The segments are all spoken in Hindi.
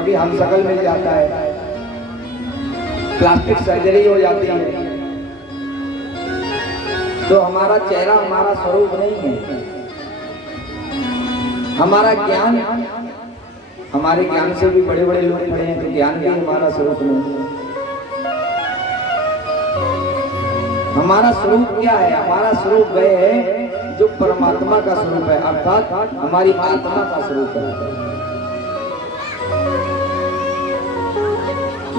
कभी हम शकल मिल जाता है, प्लास्टिक सर्जरी हो जाती है, तो हमारा चेहरा हमारा स्वरूप नहीं है। हमारा ज्ञान, हमारे ज्ञान से भी बड़े बड़े लोग खड़े हैं, तो ज्ञान भी हमारा स्वरूप नहीं है। हमारा स्वरूप क्या है? हमारा स्वरूप वह है जो परमात्मा का स्वरूप है, अर्थात हमारी आत्मा का स्वरूप है।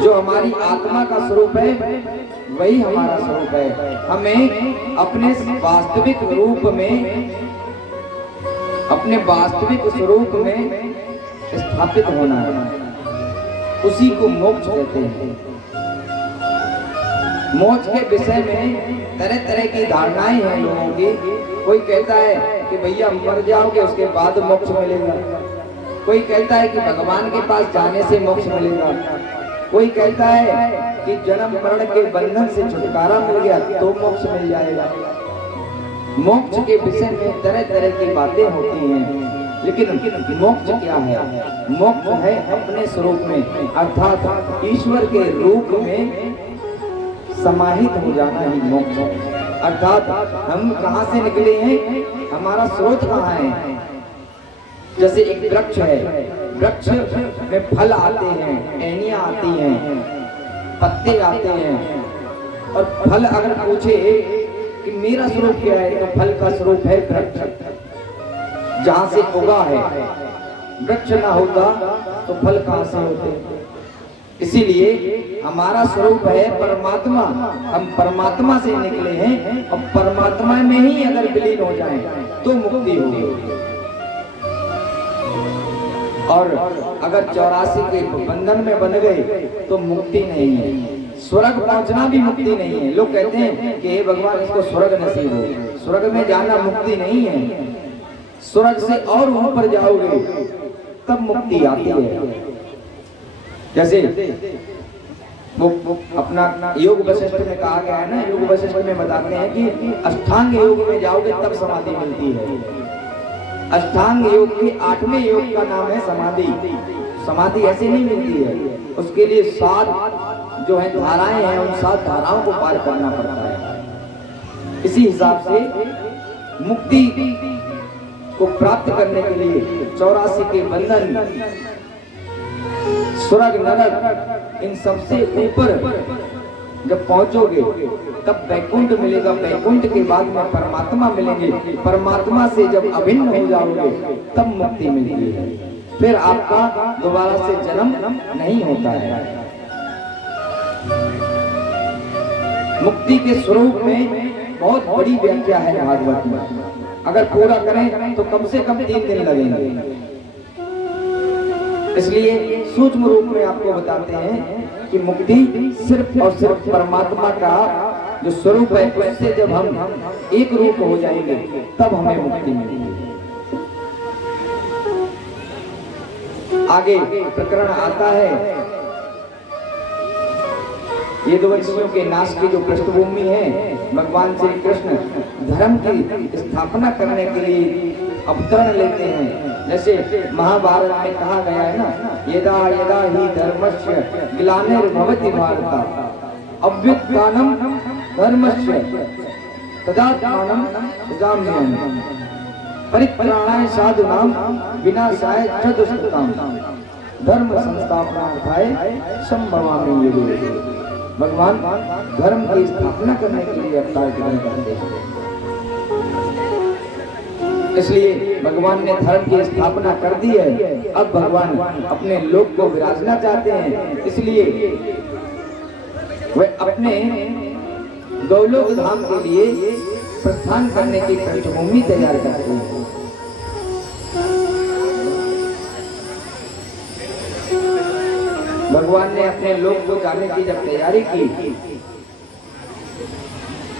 जो हमारी आत्मा का स्वरूप है वही हमारा स्वरूप है। हमें अपने वास्तविक रूप में, अपने वास्तविक स्वरूप में स्थापित होना है, उसी को मोक्ष कहते हैं। मोक्ष के विषय में तरह तरह की धारणाएं हैं लोगों की। कोई कहता है कि भैया मर जाओगे उसके बाद मोक्ष मिलेगा, कोई कहता है कि भगवान के पास जाने से मोक्ष मिलेगा, कोई कहता है कि जन्म मरण के बंधन से छुटकारा मिल गया तो मोक्ष मिल जाएगा। मोक्ष के विषय में तरह तरह की बातें होती हैं, लेकिन मोक्ष क्या है? मोक्ष है अपने स्वरूप में, अर्थात ईश्वर के रूप में समाहित हो जाना ही मोक्ष है। अर्थात हम कहाँ से निकले हैं, हमारा स्रोत कहाँ है? जैसे एक वृक्ष है, वृक्ष में फल आते हैं, टहनियाँ आती हैं, पत्ते आते हैं, और फल अगर पूछे कि मेरा स्वरूप क्या है, तो फल का स्वरूप है वृक्ष, जहाँ से उगा है। वृक्ष ना होता तो फल कहाँ से होते? इसीलिए हमारा स्वरूप है परमात्मा। हम परमात्मा से निकले हैं, और परमात्मा में ही अगर विलीन हो जाएं तो मुक्ति होगी। और अगर 84 के बंधन में बन गए तो मुक्ति नहीं है। स्वर्ग पहुंचना भी मुक्ति नहीं है। लोग कहते हैं कि हे भगवान इसको स्वर्ग नसीब हो। स्वर्ग में जाना मुक्ति नहीं है। स्वर्ग से और ऊपर जाओगे तब मुक्ति आती है। जैसे वो अपना योग वशिष्ठ में कहा गया है ना, योग वशिष्ठ में बताते हैं कि अष्टांग योग में जाओगे तब समाधि मिलती है। अष्टांग योग के 8वें योग का नाम है समाधि। समाधि ऐसे नहीं मिलती है, उसके लिए 7 जो है धाराएं हैं, उन 7 धाराओं को पार करना पड़ता है। इसी हिसाब से मुक्ति को प्राप्त करने के लिए 84 के बंधन, स्वर्ग नरक, इन सबसे ऊपर जब पहुंचोगे तब वैकुंठ मिलेगा। वैकुंठ के बाद में परमात्मा मिलेंगे। परमात्मा से जब अभिन्न हो जाओगे तब मुक्ति मिलेगी। फिर आपका दोबारा से जन्म नहीं होता है। मुक्ति के स्वरूप में बहुत बड़ी व्याख्या है भागवत में। अगर पूरा करें तो कम से कम 3 दिन लगेंगे। इसलिए सूक्ष्म रूप में आपको बताते हैं कि मुक्ति सिर्फ और सिर्फ परमात्मा का जो स्वरूप है, उससे जब हम एक रूप हो जाएंगे तब हमें मुक्ति मिलेगी। आगे प्रकरण आता है, ये यदुवंशियों के नाश की जो पृष्ठभूमि है, भगवान श्री कृष्ण धर्म की स्थापना करने के लिए अवतरण लेते हैं। जैसे महाभारत में कहा गया है ना, यदा यदा ही धर्मस्य ग्लानिर्भवति भारत अभ्युत्थानम धर्मस्य तदात्मानं सृजाम्यहम् परित्राणाय साधूनां विनाशाय च दुष्कृतां धर्म संस्थापनार्थाय संभवामि युगे। भगवान धर्म की स्थापना करने के लिए अवतार ग्रहण करते हैं। इसलिए भगवान ने धर्म की स्थापना कर दी है। अब भगवान अपने लोक को विराजना चाहते हैं, इसलिए वे अपने गौलोक धाम के लिए प्रस्थान करने की पृष्ठभूमि तैयार करते हैं। भगवान ने अपने लोक को जाने की जब तैयारी की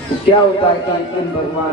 तो क्या होता है कि भगवान